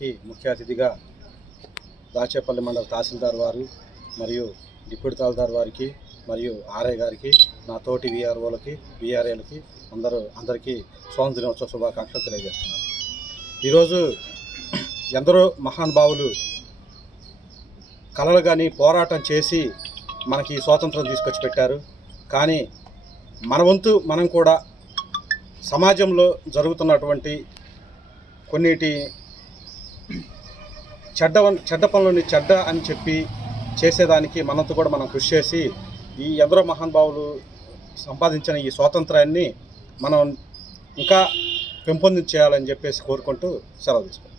కార్యక్రమానికి ముఖ్య అతిథిగా దాచేపల్లి మండల తహసీల్దార్ వారు మరియు డిప్యూటీ తహసీల్దార్ వారికి మరియు ఆర్ఐ గారికి నా తోటి విఆర్ఓలకి విఆర్ఏలకి అందరూ అందరికీ స్వాతంత్ర దినోత్సవ శుభాకాంక్షలు తెలియజేస్తున్నారు ఈరోజు ఎందరో మహానుభావులు కలలు కానీ పోరాటం చేసి మనకి స్వాతంత్రం తీసుకొచ్చి పెట్టారు. కానీ మన వంతు మనం కూడా సమాజంలో జరుగుతున్నటువంటి కొన్నిటి చెడ్డ చెడ్డ పనులని చెడ్డ అని చెప్పి చేసేదానికి మనంతో కూడా మనం కృషి చేసి ఈ ఎందరో మహానుభావులు సంపాదించిన ఈ స్వాతంత్రాన్ని మనం ఇంకా పెంపొందించేయాలని చెప్పేసి కోరుకుంటూ సెలవు తీసుకుంటాం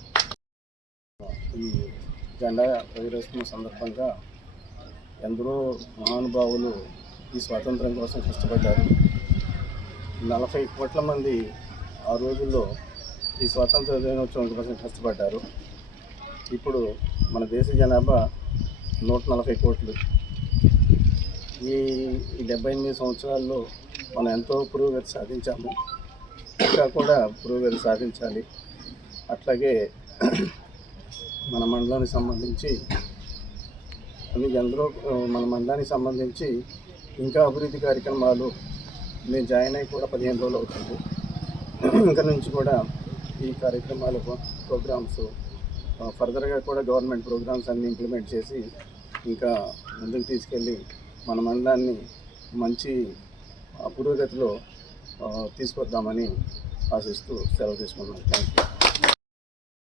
ఈ జెండా ఎగిరేస్తున్న సందర్భంగా ఎందరో మహానుభావులు ఈ స్వాతంత్రం కోసం కష్టపడ్డారు. నలభై కోట్ల మంది ఆ రోజుల్లో ఈ స్వాతంత్ర దినోత్సవం కోసం కష్టపడ్డారు. ఇప్పుడు మన దేశ జనాభా నూట నలభై కోట్లు. ఈ డెబ్బై ఎనిమిది సంవత్సరాల్లో మనం ఎంతో పురోగతి సాధించాము. ఇంకా కూడా పురోగతి సాధించాలి. అట్లాగే మన మండలానికి సంబంధించి అది ఎందరో మన మండలానికి సంబంధించి ఇంకా అభివృద్ధి కార్యక్రమాలు. నేను జాయిన్ అయ్యి కూడా పదిహేను రోజులు అవుతుంది. ఇంకా నుంచి కూడా ఈ కార్యక్రమాలు ప్రోగ్రామ్స్ ఫర్దర్గా కూడా గవర్నమెంట్ ప్రోగ్రామ్స్ అన్ని ఇంప్లిమెంట్ చేసి ఇంకా ముందుకు తీసుకెళ్ళి మన మండలాన్ని మంచి పురోగతిలో తీసుకొద్దామని ఆశిస్తూ సెలవు తీసుకున్నాను థ్యాంక్ యూ